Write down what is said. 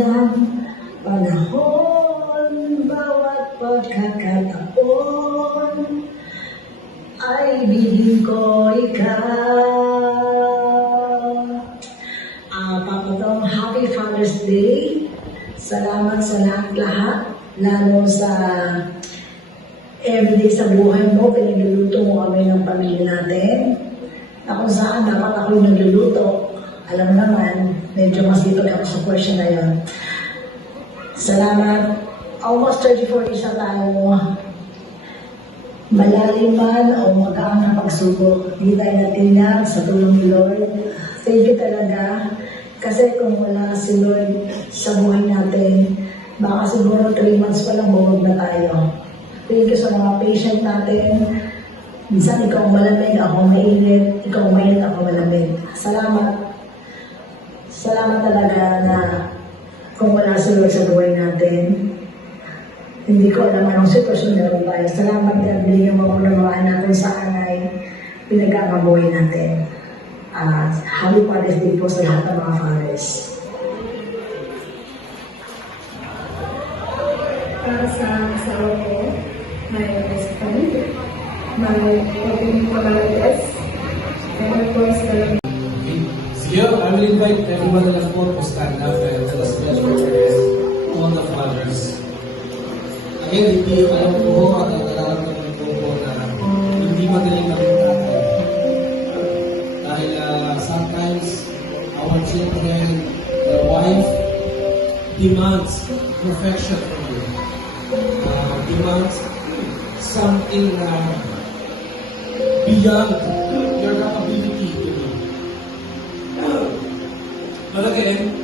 ng panahon, bawat pagkakataon ay ibigin ko ikaw. Papa Tom, Happy Father's Day. Salamat sa lahat-lahat, lalo sa everyday sa buhay mo, pinagluluto mo kami ng pamilya natin. Na kung saan dapat ako yung nagluluto. Alam mo naman, medyo mas dito ako sa question na yun. Salamat. Almost 34 years na tayo. Malalim man o magaan ang pagsubok, hindi tayo natinag sa tulong ni Lord. Thank you talaga. Kasi kung wala si Lord sa buhay natin, baka siguro 3 months pa lang bumog na tayo. Thank you sa mga patient natin. Minsan ikaw malamig, ako mainit. Ikaw mainit, ako malamig. Salamat. Salamat talaga na kung wala si Lord sa buhay natin, hindi ko alam anong sitwasyon na rin tayo. Salamat na binigyan mo kunawaan natin sa anay, pinagkakabuhay natin. Happy Father's Day po sa lahat ng mga fathers. Para sa asawa ko, my best friend, my comrades, and of course, Here, I will invite everyone on the floor to stand up and tell us special prayers to all the fathers. Again, hindi alam ko at nararamdaman ko na hindi magaling maging tatay. Dahil sometimes our children, their wife, demands perfection from you. Demands something beyond your capability to do. But again,